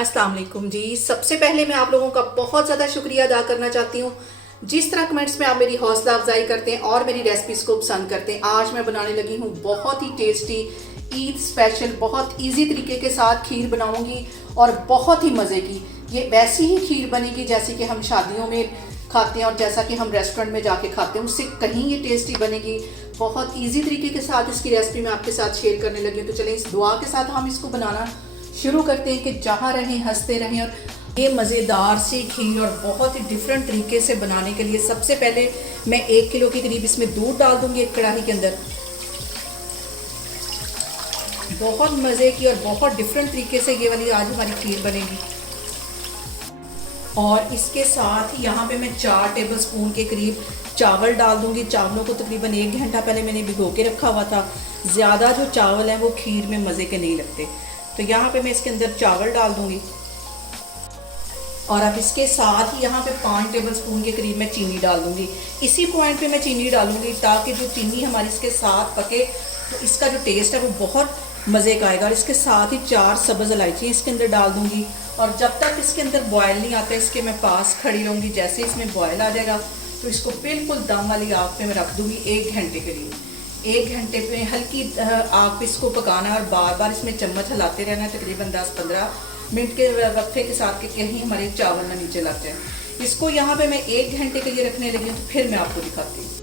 अस्सलाम वालेकुम जी। सबसे पहले मैं आप लोगों का बहुत ज़्यादा शुक्रिया अदा करना चाहती हूँ जिस तरह कमेंट्स में आप मेरी हौसला अफजाई करते हैं और मेरी रेसिपीज़ को पसंद करते हैं। आज मैं बनाने लगी हूँ बहुत ही टेस्टी ईद स्पेशल बहुत इजी तरीके के साथ खीर बनाऊंगी और बहुत ही मज़े की। ये वैसी ही खीर बनेगी जैसे कि हम शादियों में खाते हैं और जैसा कि हम रेस्टोरेंट में जाके खाते हैं, उससे कहीं ये टेस्टी बनेगी। बहुत इजी तरीके के साथ इसकी रेसिपी मैं आपके साथ शेयर करने लगी हूँ। तो चलें इस दुआ के साथ हम इसको बनाना शुरू करते हैं कि जहाँ रहें हंसते रहें। और ये मज़ेदार सी खीर और बहुत ही डिफरेंट तरीके से बनाने के लिए सबसे पहले मैं 1 किलो के करीब इसमें दूध डाल दूँगी एक कढ़ाई के अंदर। बहुत मज़े की और बहुत डिफरेंट तरीके से ये वाली आज हमारी खीर बनेगी। और इसके साथ ही यहाँ पे मैं 4 टेबलस्पून के करीब चावल डाल दूँगी। चावलों को तकरीबन 1 घंटा पहले मैंने भिगो के रखा हुआ था। ज़्यादा जो चावल हैं वो खीर में मज़े के नहीं लगते, तो यहाँ पे मैं इसके अंदर चावल डाल दूँगी। और अब इसके साथ ही यहाँ पे 5 टेबलस्पून के करीब मैं चीनी डाल दूँगी। इसी पॉइंट पे मैं चीनी डालूँगी ताकि जो चीनी हमारी इसके साथ पके तो इसका जो टेस्ट है वो बहुत मज़े का आएगा। और इसके साथ ही 4 सब्ज़ इलायची इसके अंदर डाल दूँगी। और जब तक इसके अंदर बॉयल नहीं आता इसके मैं पास खड़ी रहूँगी। जैसे इसमें बॉयल आ जाएगा तो इसको बिल्कुल दम वाली आग पे मैं रख दूँगी 1 घंटे के लिए। 1 घंटे पे हल्की आग पे इसको पकाना है और बार बार इसमें चम्मच हिलाते रहना है तकरीबन 10-15 मिनट के वक्फे के साथ कि कहीं हमारे चावल ना नीचे लग जाए। इसको यहाँ पे मैं 1 घंटे के लिए रखने लगी हूँ, तो फिर मैं आपको दिखाती हूँ।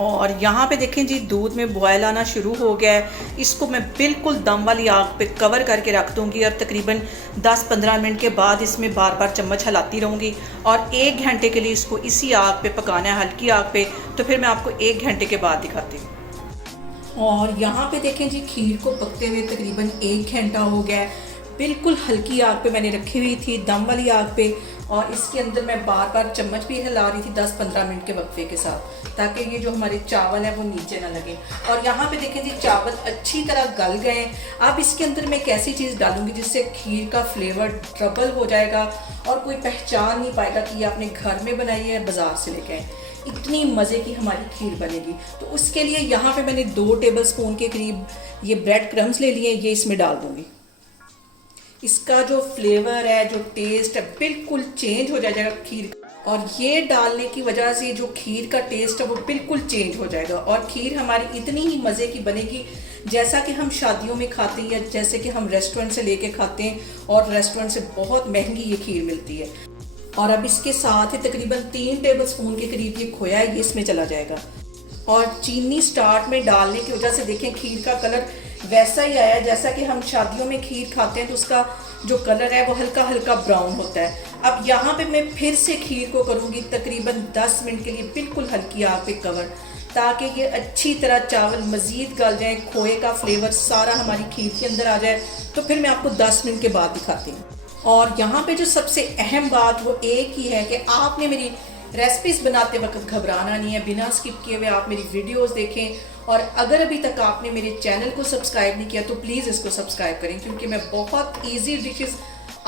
और यहाँ पे देखें जी दूध में बॉयल आना शुरू हो गया है। इसको मैं बिल्कुल दम वाली आग पे कवर करके रख दूँगी और तकरीबन 10-15 मिनट के बाद इसमें बार बार चम्मच हिलाती रहूँगी। और 1 घंटे के लिए इसको इसी आग पे पकाना है, हल्की आग पे। तो फिर मैं आपको 1 घंटे के बाद दिखाती हूँ। और यहाँ पे देखें जी खीर को पकते हुए तकरीबन 1 घंटा हो गया है। बिल्कुल हल्की आग पे मैंने रखी हुई थी, दम वाली आग पे। और इसके अंदर मैं बार बार चम्मच भी हिला रही थी 10-15 मिनट के वक्फे के साथ, ताकि ये जो हमारे चावल हैं वो नीचे ना लगे। और यहाँ पे देखें जी चावल अच्छी तरह गल गए। अब इसके अंदर मैं एक ऐसी चीज़ डालूंगी जिससे खीर का फ्लेवर डबल हो जाएगा और कोई पहचान नहीं पाएगा कि ये आपने घर में बनाई है बाज़ार से लेके आए। इतनी मज़े की हमारी खीर बनेगी। तो उसके लिए यहाँ पे मैंने 2 टेबलस्पून के करीब ये ब्रेड क्रम्स ले लिए, ये इसमें डाल दूँगी। इसका जो फ्लेवर है, जो टेस्ट है, बिल्कुल चेंज हो जाएगा खीर। और ये डालने की वजह से जो खीर का टेस्ट है वो बिल्कुल चेंज हो जाएगा और खीर हमारी इतनी ही मज़े की बनेगी जैसा कि हम शादियों में खाते हैं या जैसे कि हम रेस्टोरेंट से लेके खाते हैं। और रेस्टोरेंट से बहुत महंगी ये खीर मिलती है। और अब इसके साथ ही तकरीबन 3 टेबलस्पून के करीब ये खोया है, ये इसमें चला जाएगा। और चीनी स्टार्ट में डालने की वजह से देखें खीर का कलर वैसा ही आया जैसा कि हम शादियों में खीर खाते हैं तो उसका जो कलर है वो हल्का हल्का ब्राउन होता है। अब यहाँ पे मैं फिर से खीर को करूँगी तकरीबन 10 मिनट के लिए बिल्कुल हल्की आग पे कवर, ताकि ये अच्छी तरह चावल मज़ीद गल जाए, खोए का फ्लेवर सारा हमारी खीर के अंदर आ जाए। तो फिर मैं आपको 10 मिनट के बाद दिखाती हूँ। और यहाँ पे जो सबसे अहम बात वो एक ही है कि आपने मेरी रेसिपीज़ बनाते वक्त घबराना नहीं है। बिना स्किप किए हुए आप मेरी वीडियोस देखें। और अगर अभी तक आपने मेरे चैनल को सब्सक्राइब नहीं किया तो प्लीज़ इसको सब्सक्राइब करें, क्योंकि मैं बहुत इजी डिशेस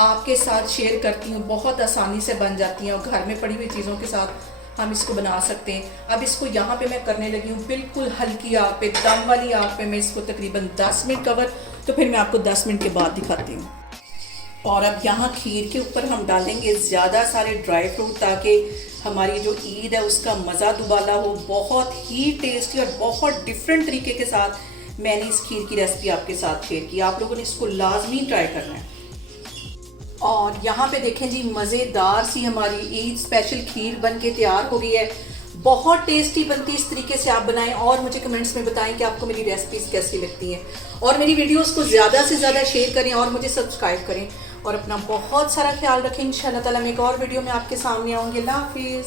आपके साथ शेयर करती हूँ, बहुत आसानी से बन जाती हैं और घर में पड़ी हुई चीज़ों के साथ हम इसको बना सकते हैं। अब इसको यहाँ पे मैं करने लगी हूँ बिल्कुल हल्की आग पे, दम वाली आग पे। मैं इसको तकरीबन 10 मिनट कवर, तो फिर मैं आपको 10 मिनट के बाद दिखाती हूँ। और अब यहाँ खीर के ऊपर हम डालेंगे ज़्यादा सारे ड्राई फ्रूट ताकि हमारी जो ईद है उसका मज़ा दुबाला हो। बहुत ही टेस्टी और बहुत डिफरेंट तरीके के साथ मैंने इस खीर की रेसिपी आपके साथ शेयर की। आप लोगों ने इसको लाजमी ट्राई करना है। और यहाँ पे देखें जी मज़ेदार सी हमारी ईद स्पेशल खीर बन के तैयार हो गई है। बहुत टेस्टी बनती है, इस तरीके से आप बनाएं और मुझे कमेंट्स में बताएं कि आपको मेरी रेसिपीज़ कैसी लगती हैं। और मेरी वीडियोस को ज़्यादा से ज़्यादा शेयर करें और मुझे सब्सक्राइब करें। और अपना बहुत सारा ख्याल रखें। इंशाल्लाह ताला मैं एक और वीडियो में आपके सामने आऊँगी। अल्लाह हाफिज़।